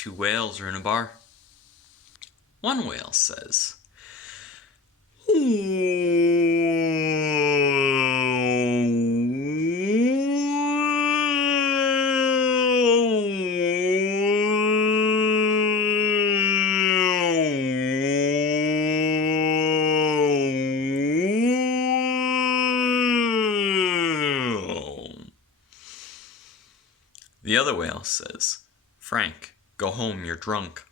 Two whales are in a bar. One whale says, the other whale says, Frank, go home, you're drunk.